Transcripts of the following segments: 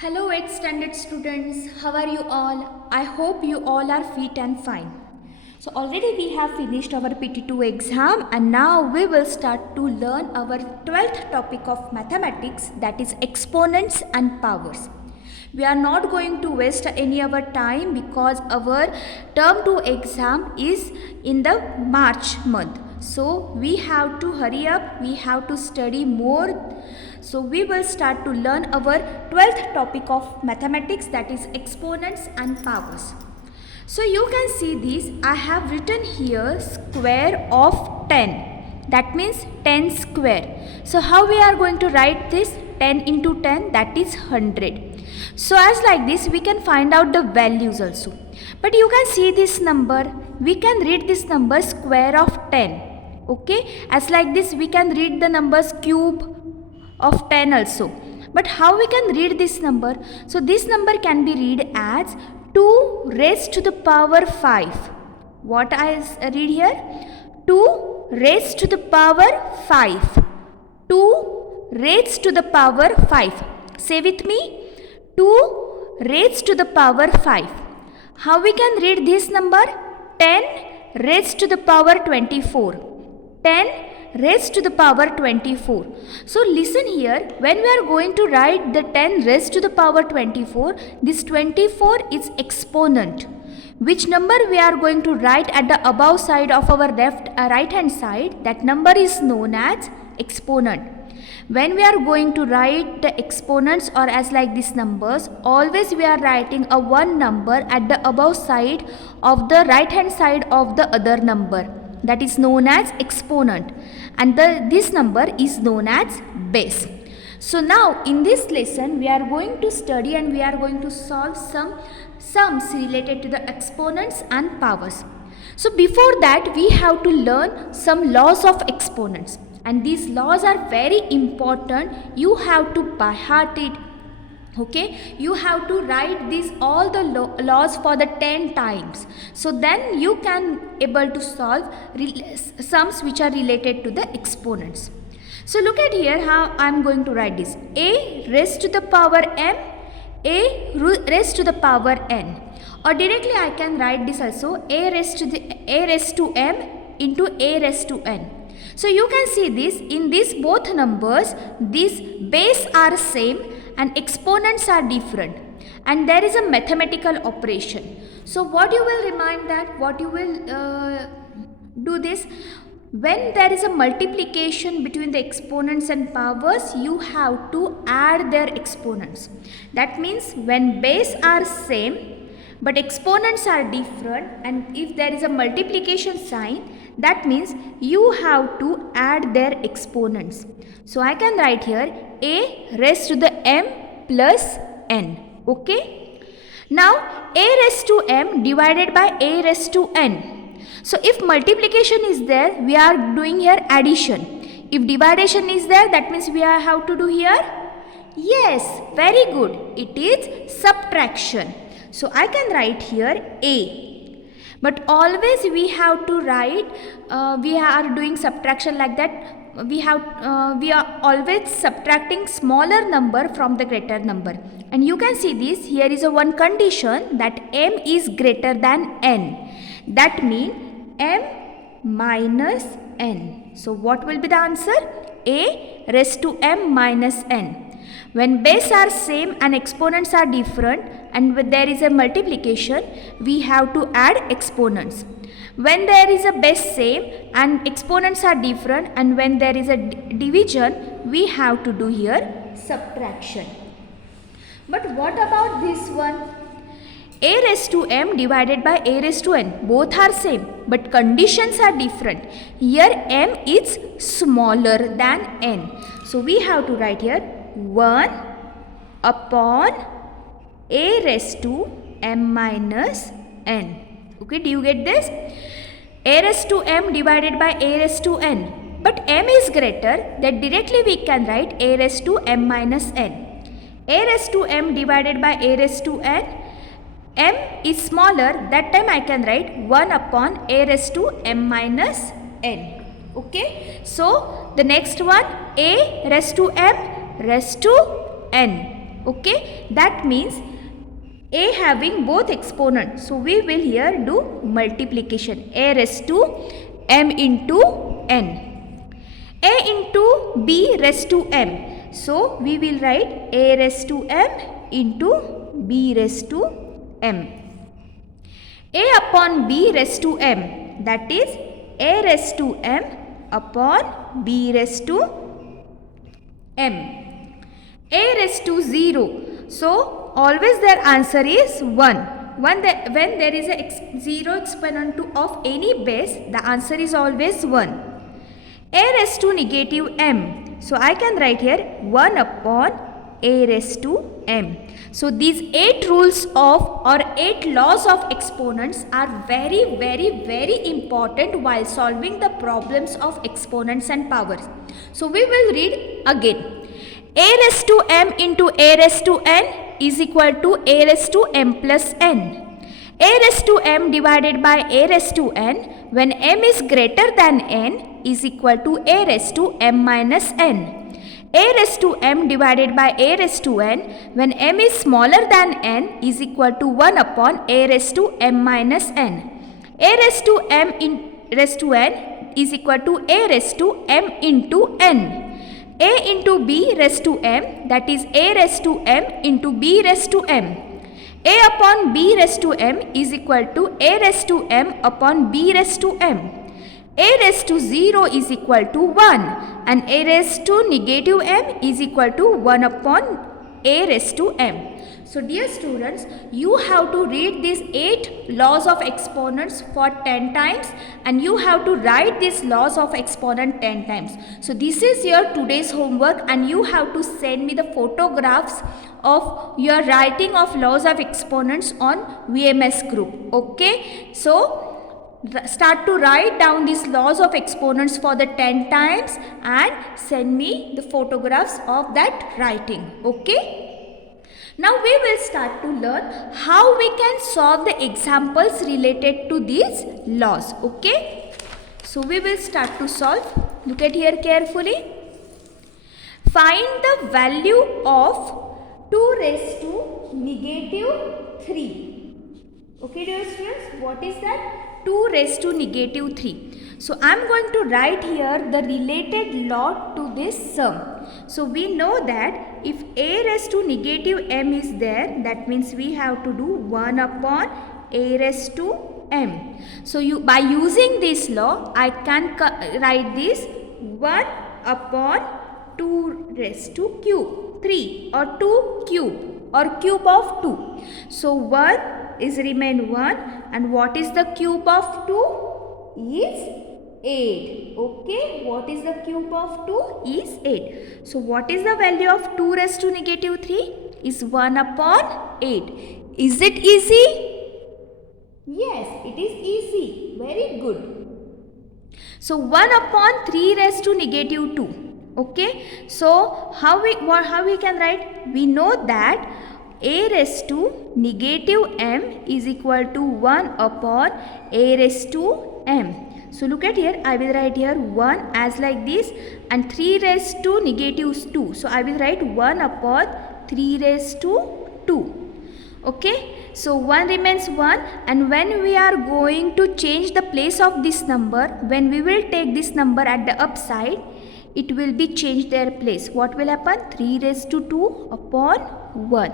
Hello 8th standard students, how are you all? I hope you all are fit and fine. So already we have finished our PT2 exam and now we will start to learn our 12th topic of mathematics, that is exponents and powers. We are not going to waste any of our time because our term 2 exam is in the March month. So we have to hurry up, we have to study more. So we will start to learn our 12th topic of mathematics, that is exponents and powers. So you can see this, I have written here square of 10. That means 10 square. So how we are going to write this? 10 into 10, that is 100. So as like this we can find out the values also. But you can see this number, we can read this number square of 10. Okay, as like this we can read the numbers cube of 10 also. But how we can read this number? So this number can be read as 2 raised to the power 5. What I read here? 2 raised to the power 5. 2 raised to the power 5. Say with me. 2 raised to the power 5. How we can read this number? 10 raised to the power 24. 10 raised to the power 24. So listen here, when we are going to write the 10 raised to the power 24, this 24 is exponent. Which number we are going to write at the above side of our right hand side, that number is known as exponent. When we are going to write the exponents or as like these numbers, always we are writing a one number at the above side of the right hand side of the other number. That is known as exponent, and this number is known as base. So now in this lesson we are going to study and we are going to solve some sums related to the exponents and powers. So before that we have to learn some laws of exponents, and these laws are very important. You have to by heart it. Okay, you have to write these all the laws for the 10 times. So then you can able to solve sums which are related to the exponents. So look at here how I am going to write this. A raised to the power m, a raised to the power n. Or directly I can write this also, a raised to m into a raised to n. So you can see this, in these both numbers, these base are same and exponents are different, and there is a mathematical operation. So what you will remind that, what you will do this, when there is a multiplication between the exponents and powers, you have to add their exponents. That means when base are same but exponents are different, and if there is a multiplication sign, that means you have to add their exponents. So I can write here a raised to the m plus n. Okay. Now a raised to m divided by a raised to n. So if multiplication is there, we are doing here addition. If division is there, that means we have to do here. Yes, very good. It is subtraction. So I can write here a. But always we have to write, we are doing subtraction like that. We are always subtracting smaller number from the greater number. And you can see this, here is a one condition that m is greater than n. That means m minus n. So what will be the answer? A raised to m minus n. When base are same and exponents are different, and when there is a multiplication, we have to add exponents. When there is a base same and exponents are different, and when there is a division, we have to do here subtraction. But what about this one? A raised to m divided by a raised to n. Both are same, but conditions are different. Here m is smaller than n. So we have to write here 1 upon a raised to m minus n. Okay, do you get this? A raised to m divided by a raised to n. But m is greater, that directly we can write a raised to m minus n. A raised to m divided by a raised to n. M is smaller, that time I can write 1 upon a raised to m minus n. Okay, so the next one, a raised to m raised to n. Okay, that means a having both exponents. So we will here do multiplication. A raised to m into n. A into b raised to m. So we will write a raised to m into b raised to m. A upon b raised to m, that is a raised to m upon b raised to m. A raised to 0. So always their answer is 1. When there is a 0 exponent of any base, the answer is always 1. A raised to negative m. So I can write here 1 upon a raised to m. So these 8 rules of or 8 laws of exponents are very important while solving the problems of exponents and powers. So we will read again. A raised to m into a raised to n is equal to a raised to m plus n. A raised to m divided by a raised to n when m is greater than n is equal to a raised to m minus n. A raised to m divided by a raised to n when m is smaller than n is equal to 1 upon a raised to m minus n. A raised to m raised to n is equal to a raised to m into n. A into b raised to m, that is a raised to m into b raised to m. A upon b raised to m is equal to a raised to m upon b raised to m. A raised to 0 is equal to 1 and a raised to negative m is equal to 1 upon a raised to m. So dear students, you have to read these 8 laws of exponents for 10 times and you have to write these laws of exponent 10 times. So this is your today's homework and you have to send me the photographs of your writing of laws of exponents on VMS group. Okay, so start to write down these laws of exponents for the 10 times and send me the photographs of that writing. Okay. Now we will start to learn how we can solve the examples related to these laws. Okay. So we will start to solve. Look at here carefully. Find the value of 2 raised to negative 3. Okay dear students, what is that? 2 raised to negative 3. So I am going to write here the related law to this sum. So we know that if a raised to negative m is there, that means we have to do 1 upon a raised to m. So by using this law, I can write this 1 upon 2 raised to cube 3 or 2 cube or cube of 2. So 1 is remain 1 and what is the cube of 2 is 8. Okay, what is the cube of 2 is 8. So what is the value of 2 raised to negative 3 is 1 upon 8. Is it easy? Yes, it is easy. Very good. So 1 upon 3 raised to negative 2. Okay, so how we can write? We know that a raised to negative m is equal to 1 upon a raised to m. So look at here, I will write here 1 as like this and 3 raised to negative 2. So I will write 1 upon 3 raised to 2. Okay, so 1 remains 1 and when we are going to change the place of this number, when we will take this number at the upside, it will be changed their place. What will happen? 3 raised to 2 upon 1.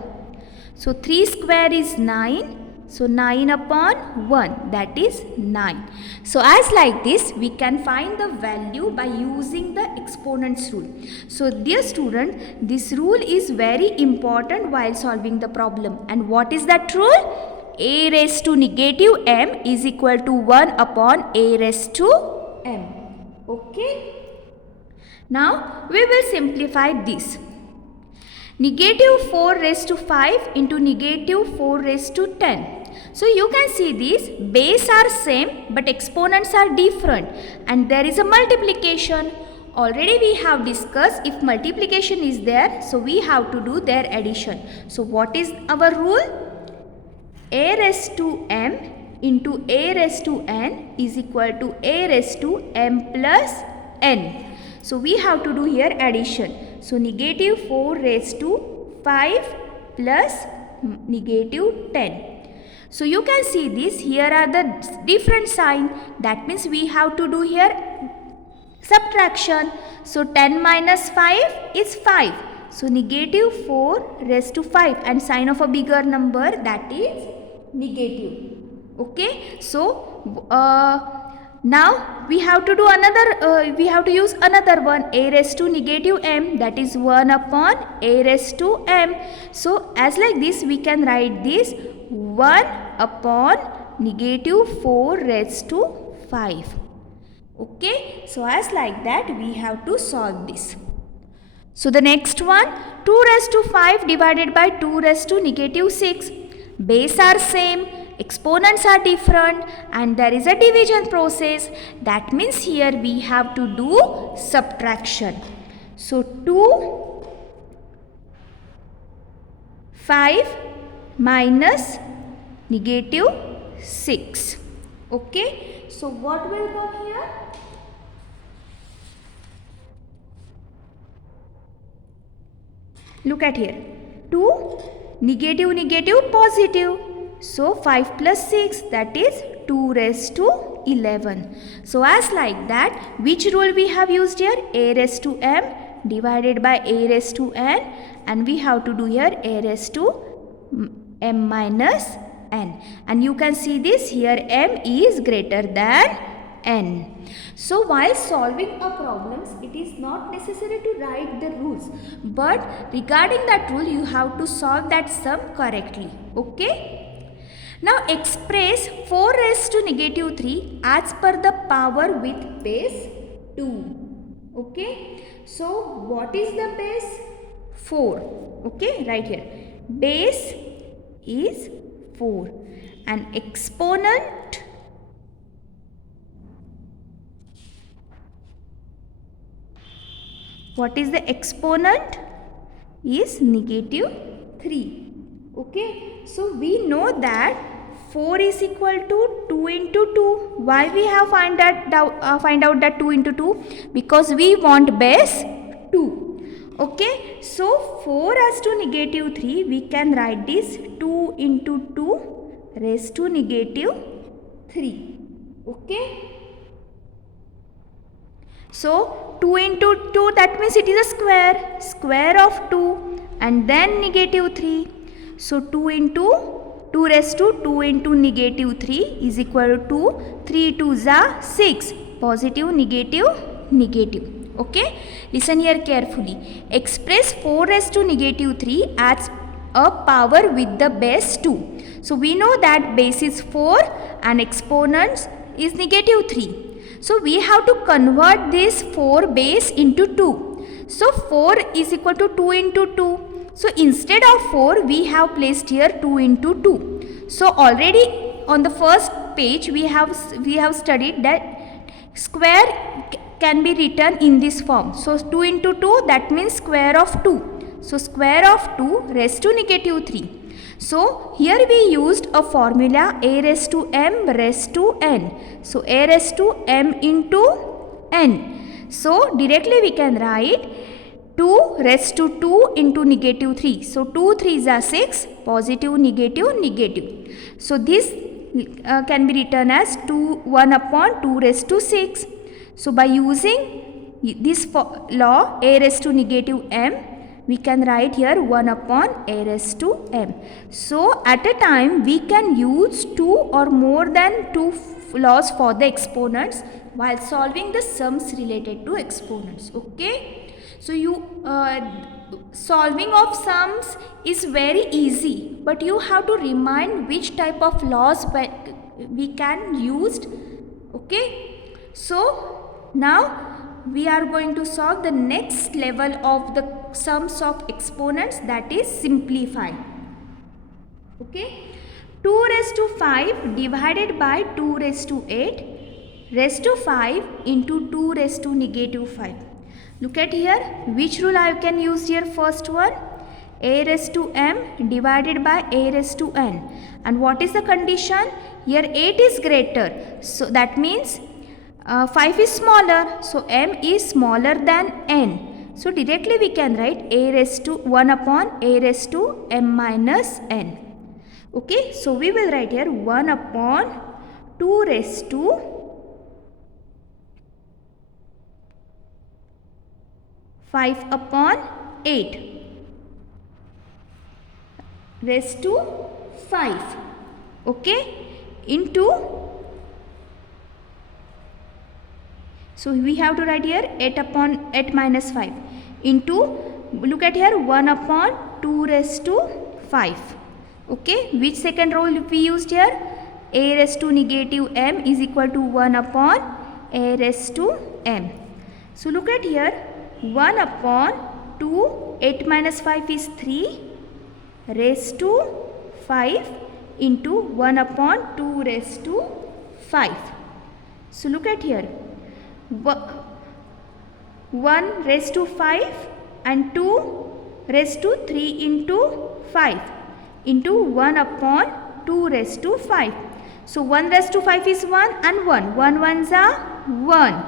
So 3 square is 9. So 9 upon 1, that is 9. So as like this, we can find the value by using the exponents rule. So dear student, this rule is very important while solving the problem. And what is that rule? A raised to negative m is equal to 1 upon a raised to m. Okay. Now we will simplify this. Negative 4 raised to 5 into negative 4 raised to 10. So you can see these base are same but exponents are different and there is a multiplication. Already we have discussed if multiplication is there, so we have to do their addition. So what is our rule? A raised to m into a raised to n is equal to a raised to m plus n. So we have to do here addition. So negative 4 raised to 5 plus negative 10. So you can see this, here are the different sign. That means we have to do here subtraction. So 10 minus 5 is 5. So negative 4 raised to 5, and sign of a bigger number, that is negative. Okay, so now we have to do another, we have to use another one, a raised to negative m, that is 1 upon a raised to m. So as like this we can write this 1 upon negative 4 raised to 5. Okay, so as like that we have to solve this. So the next one, 2 raised to 5 divided by 2 raised to negative 6. Base are same, exponents are different, and there is a division process. That means here we have to do subtraction. So 2 5 minus negative 6. Okay, so what will come here? Look at here, 2 negative negative positive. So 5 plus 6, that is 2 raised to 11. So as like that, which rule we have used here? A raised to m divided by a raised to n, and we have to do here a raised to m minus n. And you can see this here, m is greater than n. So while solving a problems, it is not necessary to write the rules, but regarding that rule you have to solve that sum correctly. Okay. Now express 4 raised to negative 3 as per the power with base 2. Okay. So what is the base? 4. Okay, right here. Base is 4 and exponent what is the exponent? Is negative 3. Okay, so we know that 4 is equal to 2 into 2. Why we have find out that 2 into 2? Because we want base 2. Okay, so 4 as to negative 3, we can write this 2 into 2 raised to negative 3. Okay. So 2 into 2, that means it is a square. Square of 2 and then negative 3. So 2 into 2 raised to 2 into negative 3 is equal to 3 2s are 6. Positive, negative, negative. Okay. Listen here carefully. Express 4 raised to negative 3 as a power with the base 2. So we know that base is 4 and exponents is negative 3. So we have to convert this 4 base into 2. So 4 is equal to 2 into 2. So instead of 4, we have placed here 2 into 2. So already on the first page we have studied that square can be written in this form. So 2 into 2, that means square of 2. So square of 2 raised to negative 3. So here we used a formula a raised to m raised to n. So a raised to m into n. So directly we can write 2 raised to 2 into negative 3. So 2 3s are 6, positive, negative, negative. So this can be written as 1 upon 2 raised to 6. So by using this law a raised to negative m, we can write here 1 upon a raised to m. So at a time we can use 2 or more than 2 laws for the exponents while solving the sums related to exponents. Okay. So solving of sums is very easy, but you have to remind which type of laws we can use. Okay. So now we are going to solve the next level of the sums of exponents, that is simplify. Okay. 2 raised to 5 divided by 2 raised to 8 raised to 5 into 2 raised to negative 5. Look at here, which rule I can use here? First one, a raised to m divided by a raised to n. And what is the condition? Here 8 is greater. So that means 5 is smaller. So m is smaller than n. So directly we can write a raised to 1 upon a raised to m minus n. Okay, so we will write here 1 upon 2 raised to 5 upon 8 raised to 5. Okay, into, so we have to write here 8 upon 8 minus 5 into, look at here, 1 upon 2 raised to 5. Okay, which second rule we used here? A raised to negative m is equal to 1 upon a raised to m. So look at here, 1 upon 2, 8 minus 5 is 3 raised to 5 into 1 upon 2 raised to 5. So look at here, 1 raised to 5 and 2 raised to 3 into 5 into 1 upon 2 raised to 5. So 1 raised to 5 is 1 and 1. 1 ones are 1.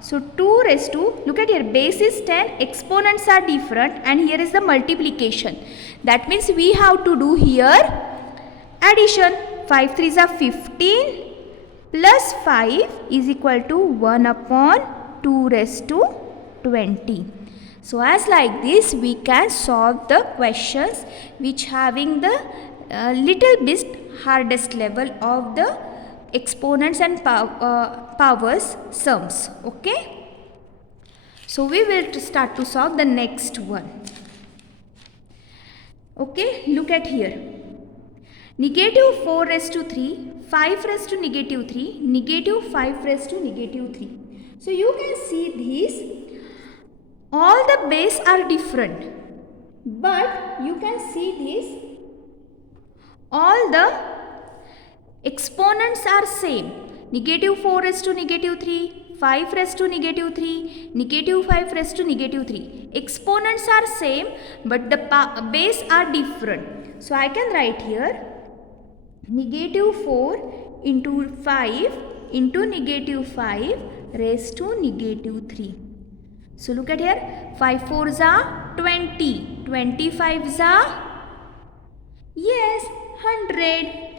So 2 raised to, look at here, base is 10, exponents are different, and here is the multiplication. That means we have to do here addition. 5 3s are 15 plus 5 is equal to 1 upon 2 raised to 20. So as like this we can solve the questions which having the little bit hardest level of the exponents and powers sums. Okay, so we will start to solve the next one. Okay, look at here, negative 4 raised to 3, 5 raised to negative 3, negative 5 raised to negative 3. So you can see these, all the base are different, but you can see this, all the exponents are same. Negative 4 raised to negative 3, 5 raised to negative 3, negative 5 raised to negative 3. Exponents are same, but the base are different. So I can write here negative 4 into 5 into negative 5 raised to negative 3. So look at here, 5 4s are 20, 25s are, yes, 100.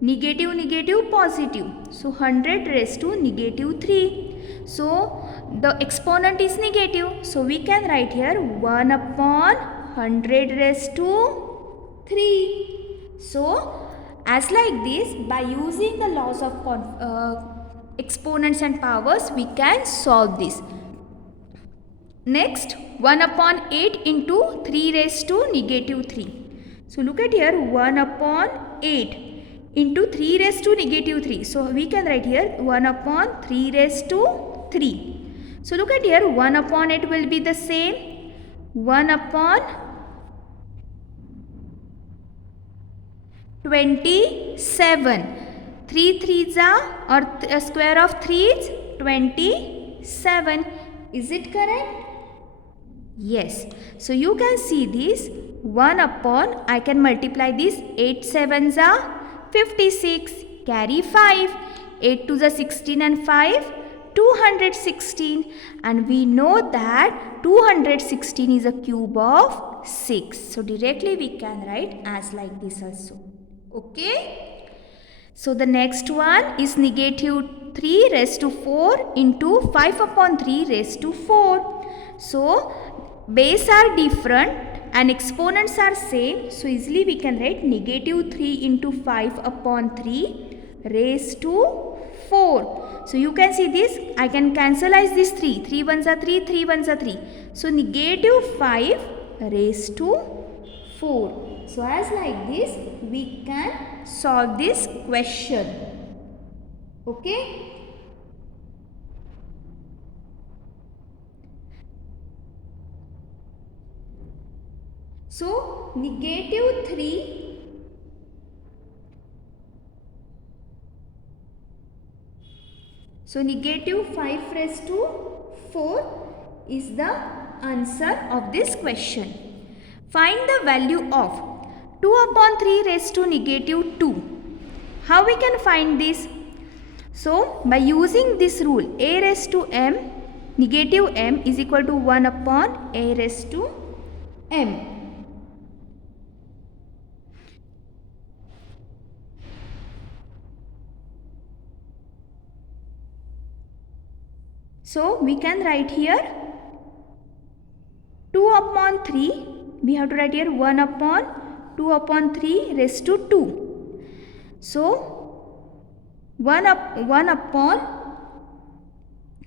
Negative, negative, positive. So 100 raised to negative 3. So the exponent is negative. So we can write here 1 upon 100 raised to 3. So as like this, by using the laws of exponents and powers, we can solve this. Next, 1 upon 8 into 3 raised to negative 3. So look at here, 1 upon 8 into 3 raised to negative 3. So we can write here 1 upon 3 raised to 3. So look at here, 1 upon 8 will be the same, 1 upon 27. 3 3s are, or square of 3 is 27. Is it correct? Yes. So you can see this 1 upon, I can multiply this, 8 7s are 56, carry 5, 8 2s are 16 and 5, 216, and we know that 216 is a cube of 6. So directly we can write as like this also. Okay. So the next one is negative 3 raised to 4 into 5 upon 3 raised to 4. So base are different and exponents are same. So easily we can write negative 3 into 5 upon 3 raised to 4. So you can see this, I can cancelize this 3. 3 ones are 3, 3 ones are 3. So negative 5 raised to 4. So as like this, we can solve this question. Okay. So negative 3 so negative 5 raised to 4 is the answer of this question. Find the value of 2 upon 3 raised to negative 2. How we can find this? So by using this rule, a raised to m negative m is equal to 1 upon a raised to m. So we can write here 2 upon 3, we have to write here 1 upon 2 upon 3 raised to 2. So 1 upon,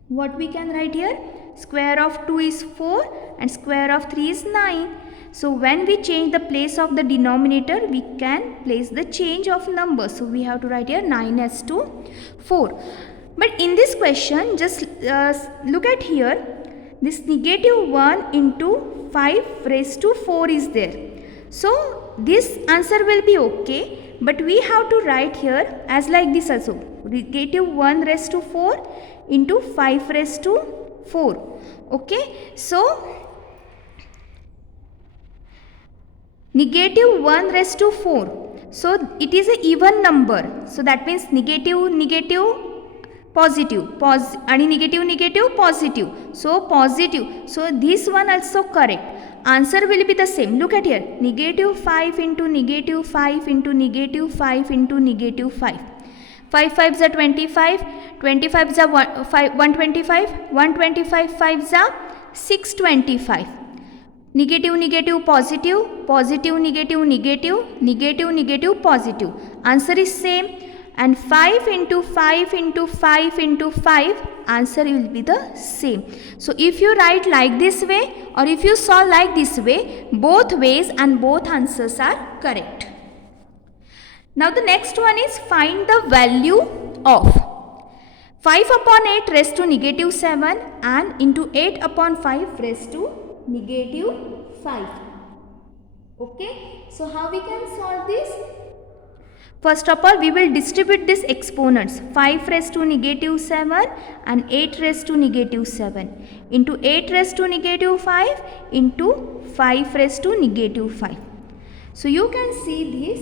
what we can write here, square of 2 is 4 and square of 3 is 9. So when we change the place of the denominator, we can place the change of numbers. So we have to write here 9 as to 4. But in this question, just look at here, this negative 1 into 5 raised to 4 is there. So this answer will be okay, but we have to write here as like this also, negative 1 raised to 4 into 5 raised to 4. Okay, so negative 1 raised to 4. So it is an even number. So that means negative, negative, positive, and negative, negative, positive. So positive. So this one also correct. Answer will be the same. Look at here. Negative 5 into negative 5 into negative 5 into negative 5. 5 5s are 25. 25s are 125. 125 5s are 625. Negative, negative, positive, positive, negative, negative, negative, negative, positive. Answer is same. And 5 into 5 into 5 into 5, answer will be the same. So if you write like this way or if you solve like this way, both ways and both answers are correct. Now the next one is find the value of 5 upon 8 raised to negative 7 and into 8 upon 5 raised to negative 5. Okay, so how we can solve this? First of all, we will distribute these exponents 5 raised to negative 7 and 8 raised to negative 7 into 8 raised to negative 5 into 5 raised to negative 5. So you can see this,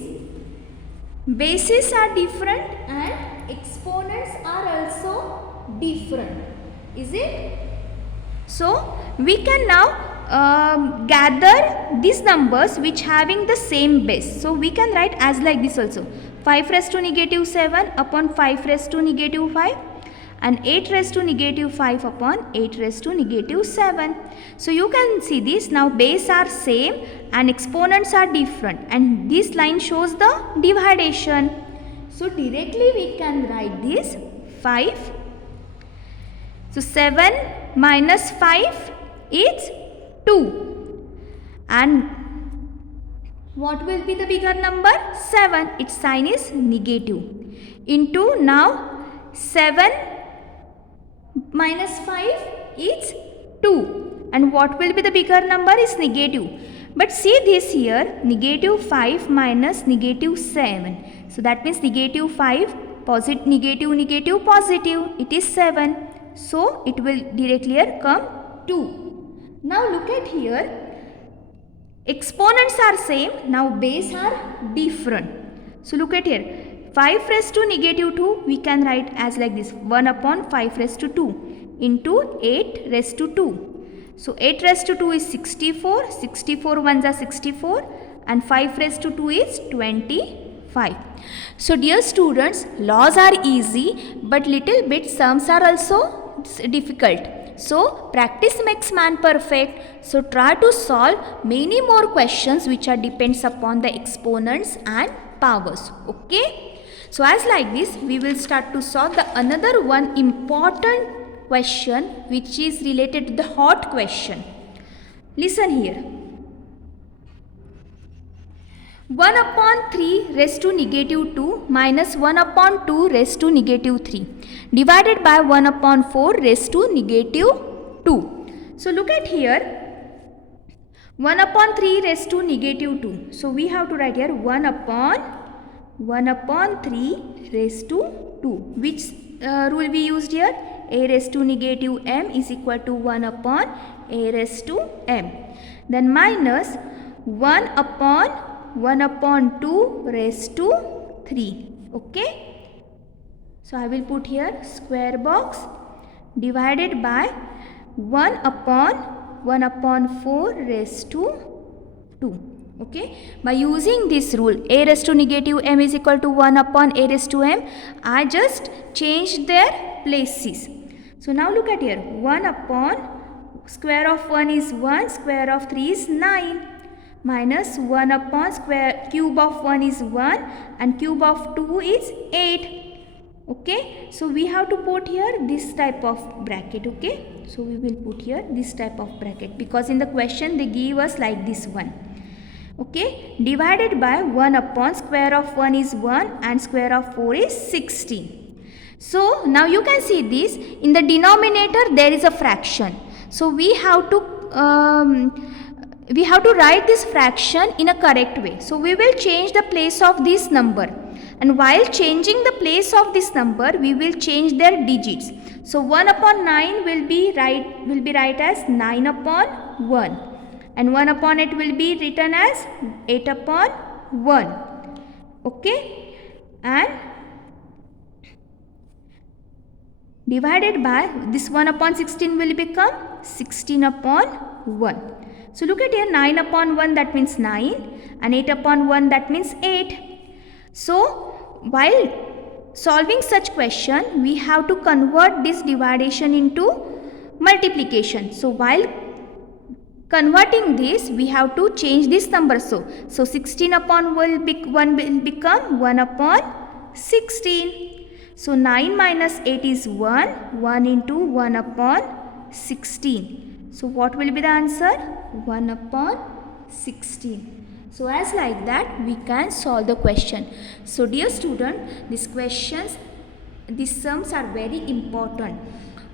bases are different and exponents are also different, is it? So we can now gather these numbers which having the same base. So we can write as like this also, 5 raised to negative 7 upon 5 raised to negative 5 and 8 raised to negative 5 upon 8 raised to negative 7. So you can see this, now base are same and exponents are different, and this line shows the dividation. So directly we can write this 5. So 7 minus 5 is 2, and what will be the bigger number? 7. Its sign is negative. Into, now 7 minus 5 is 2, and what will be the bigger number is negative. But see this here, negative 5 minus negative 7. So that means negative 5, positive, negative, negative, positive. It is 7. So it will directly here come 2. Now look at here, exponents are same, now base are different. So look at here, 5 raised to negative 2 we can write as like this, 1 upon 5 raised to 2 into 8 raised to 2. So 8 raised to 2 is 64, 64 ones are 64 and 5 raised to 2 is 25. So dear students, laws are easy but little bit sums are also difficult. So practice makes man perfect. So try to solve many more questions which are depends upon the exponents and powers. Okay. So as like this, we will start to solve the another one important question which is related to the hot question. Listen here. 1 upon 3 raised to negative 2 minus 1 upon 2 raised to negative 3 divided by 1 upon 4 raised to negative 2. So look at here, 1 upon 3 raised to negative 2. So we have to write here 1 upon 3 raised to 2. Which rule we used here? A raised to negative m is equal to 1 upon a raised to m. Then minus 1 upon 2 raised to 3. Okay. So I will put here square box divided by 1 upon 4 raised to 2. Okay, by using this rule, a raised to negative m is equal to 1 upon a raised to m, I just changed their places. So now look at here, 1 upon square of 1 is 1, square of 3 is 9, minus 1 upon cube of 1 is 1 and cube of 2 is 8. Okay, so we have to put here this type of bracket. Okay, so we will put here this type of bracket because in the question they give us like this one. Okay, divided by 1 upon square of 1 is 1 and square of 4 is 16. So now you can see this, in the denominator there is a fraction. So we have to write this fraction in a correct way. So we will change the place of this number, and while changing the place of this number we will change their digits. So 1 upon 9 will be write as 9 upon 1. And 1 upon 8 will be written as 8 upon 1. Okay, and divided by this 1 upon 16 will become 16 upon 1. So look at here, 9 upon 1 that means 9 and 8 upon 1 that means 8. So while solving such question we have to convert this division into multiplication. So while converting this we have to change this number. So 16 upon 1 will become 1 upon 16. So 9 minus 8 is 1. 1 into 1 upon 16. So what will be the answer? 1 upon 16. So as like that we can solve the question. So dear student, these sums are very important.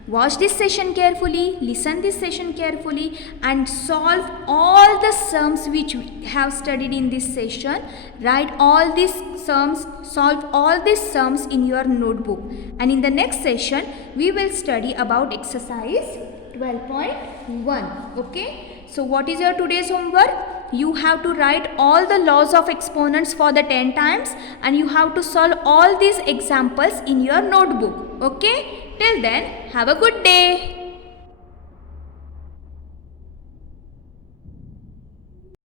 Watch this session carefully, listen this session carefully and solve all the sums which we have studied in this session. Write all these sums, solve all these sums in your notebook. And in the next session, we will study about exercise 12.1. Okay. So what is your today's homework? You have to write all the laws of exponents for the 10 times and you have to solve all these examples in your notebook. Okay. Till then, have a good day.